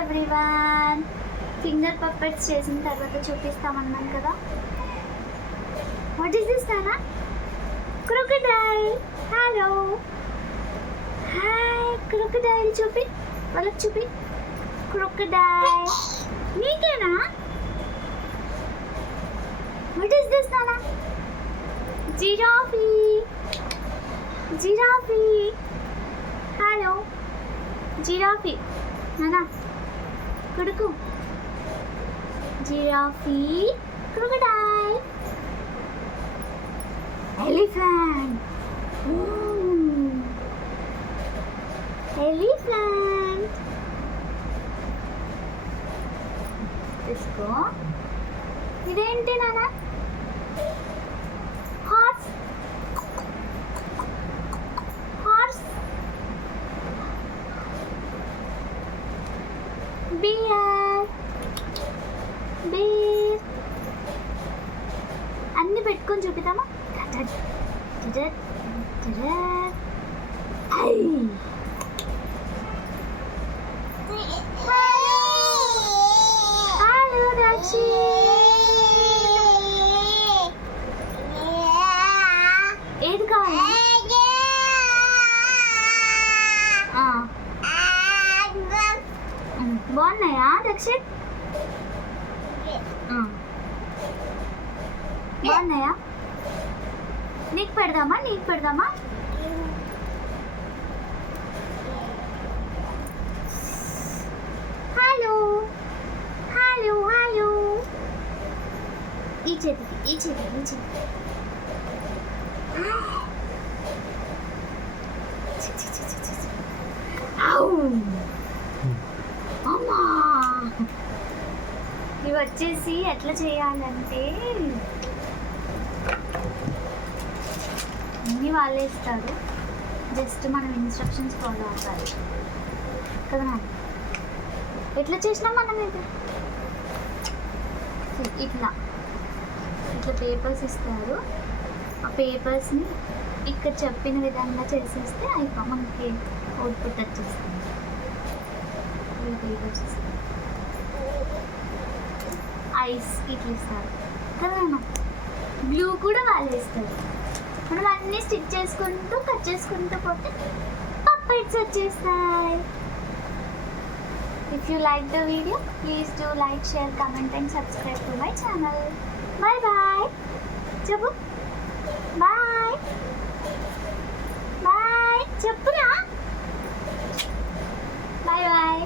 Everyone, finger puppets చేసిన తర్వాత చూపిస్తామన్నాను కదా. వాట్ ఈస్ దిస్ నానా? క్రొకడైల్. Hello, hi. క్రొకడైల్ చూపి, వాళ్ళకి చూపి. క్రొకడైల్ నీకేనా? వాట్ ఈస్ దిస్ నానా? జిరాఫీ. జిరాఫీ. Hello giraffe. నానా కొడుకు. జిరాఫీ. క్రొకడైల్. ఎలిఫెంట్. ఎలిఫెంట్. తీసుకో. ఇదేంటి నానా? హార్స్. హార్స్. బియర్. బీర్. అన్ని పెట్టుకొని చూపిద్దామా? హలో దక్షి. ఏది కావాలి? బాగున్నాయా దక్షిత్? బాగున్నాయా? నీకు పెడదామా? నీకు పెడదామా? Hello hello hello. ఈ చేతికి, ఈ చేతికి, ఈ చేతికి. అమ్మా, ఇవి వచ్చేసి ఎట్లా చేయాలంటే అన్నీ వాళ్ళే ఇస్తారు, జస్ట్ మనం ఇన్స్ట్రక్షన్స్ ఫాలో అవ్వాలి కదా. ఎట్లా చేసినాం మనం ఇది? ఇట్లా ఇట్లా పేపర్స్ ఇస్తారు. ఆ పేపర్స్ని ఇక్కడ చెప్పిన విధంగా చేసేస్తే అయిపో మనకి అవుట్పుట్ వచ్చేస్తుంది. పేపర్స్ ఇస్తారు, ఐస్ ఇట్లా ఇస్తారు కదా. గ్లూ కూడా వాళ్ళే ఇస్తారు. మనం అన్నీ స్టిక్ చేసుకుంటూ కట్ చేసుకుంటూ పోతే పప్పెట్స్ వచ్చేస్తాయి. If you like the video, please do like, share, comment and subscribe to my channel. Bye bye. Chappu. Bye. Bye. Chappuna. Bye bye.